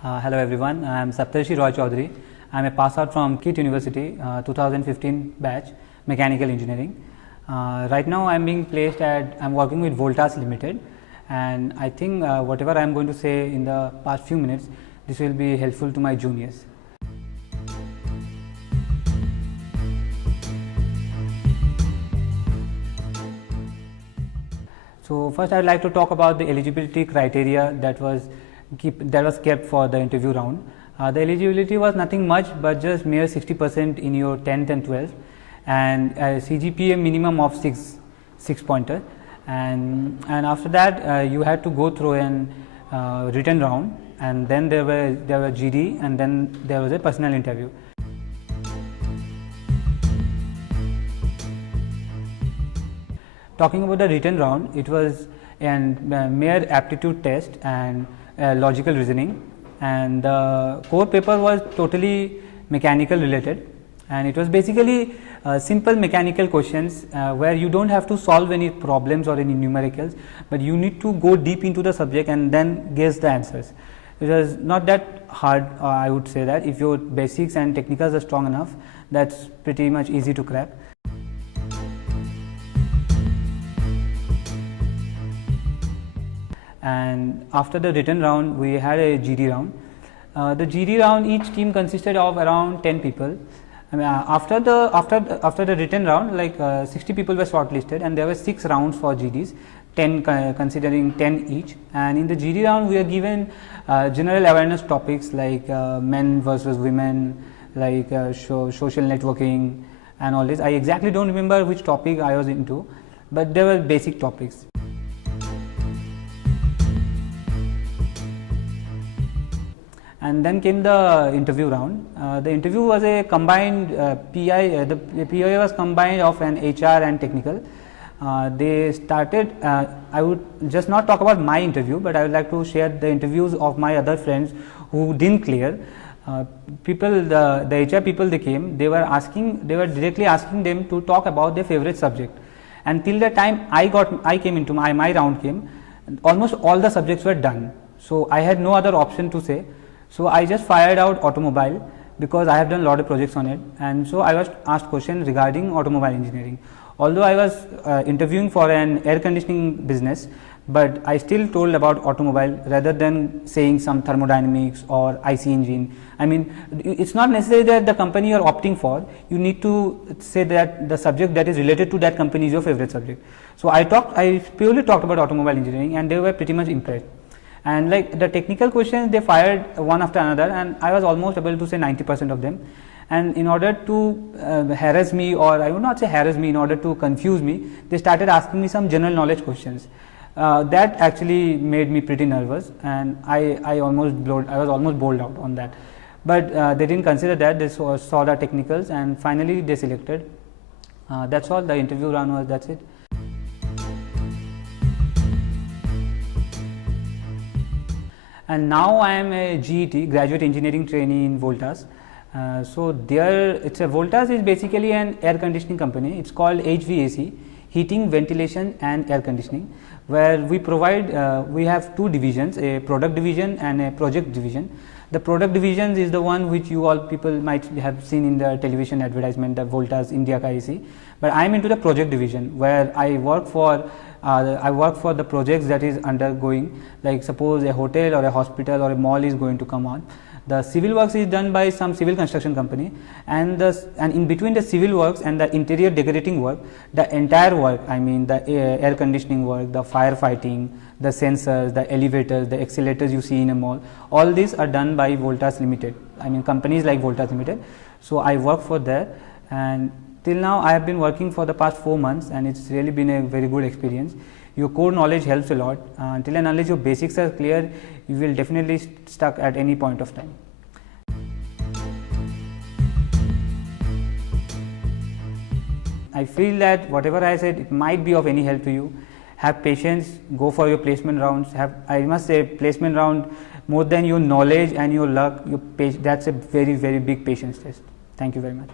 Hello everyone, I am Saptarshi Roy Chaudhary. I am a pass out from KIT University 2015 batch Mechanical Engineering. Right now I am being placed I am working with Voltas Limited, and I think whatever I am going to say in the past few minutes, this will be helpful to my juniors. So first I would like to talk about the eligibility criteria that was kept for the interview round. The eligibility was nothing much but just mere 60% in your 10th and 12th, and a CGPA minimum of 6 pointer, and after that you had to go through an written round, and then there were GD, and then there was a personal interview. Talking about the written round, it was a mere aptitude test and logical reasoning, and the core paper was totally mechanical related, and it was basically simple mechanical questions where you don't have to solve any problems or any numericals, but you need to go deep into the subject and then guess the answers. It was not that hard. I would say that if your basics and technicals are strong enough, that's pretty much easy to crack. And after the written round, we had a GD round. The GD round, each team consisted of around 10 people. I mean, after the written round, like 60 people were shortlisted, and there were 6 rounds for GDs, 10 considering 10 each. And in the GD round, we are given general awareness topics like men versus women, like social networking, and all this. I exactly don't remember which topic I was into, but there were basic topics. And then came the interview round. The interview was a combined PI. The PI was combined of an HR and technical. They started. I would just not talk about my interview, but I would like to share the interviews of my other friends who didn't clear. The HR people, they came. They were directly asking them to talk about their favorite subject. And till the time I came into my round came, almost all the subjects were done. So I had no other option to say. So I just fired out automobile because I have done a lot of projects on it, and so I was asked questions regarding automobile engineering. Although I was interviewing for an air conditioning business, but I still told about automobile rather than saying some thermodynamics or IC engine. I mean, it's not necessary that the company you are opting for, you need to say that the subject that is related to that company is your favorite subject. So I purely talked about automobile engineering, and they were pretty much impressed. And like the technical questions, they fired one after another, and I was almost able to say 90% of them. And in order to harass me, or I would not say harass me, in order to confuse me, they started asking me some general knowledge questions. That actually made me pretty nervous, and I was almost bowled out on that. But they didn't consider that. They saw the technicals, and finally they selected. That's all. The interview round was. That's it. And now I am a GET, Graduate Engineering Trainee in Voltas. Voltas is basically an air conditioning company. It's called HVAC, Heating, Ventilation and Air Conditioning, where we provide, we have 2 divisions, a product division and a project division. The product division is the one which you all people might have seen in the television advertisement, the Voltas India Ka AC. But I am into the project division, where I work for the projects that is undergoing, like suppose a hotel or a hospital or a mall is going to come on. The civil works is done by some civil construction company, and in between the civil works and the interior decorating work, the entire work, I mean the air conditioning work, the firefighting, the sensors, the elevators, the accelerators you see in a mall, all these are done by Voltas Limited. I mean companies like Voltas Limited. So I work for that, and till now I have been working for the past 4 months, and it's really been a very good experience. Your core knowledge helps a lot. Until and unless your basics are clear, you will definitely stuck at any point of time. I feel that whatever I said, it might be of any help to you. Have patience, go for your placement rounds. I must say, placement round, more than your knowledge and your luck, that's a very, very big patience test. Thank you very much.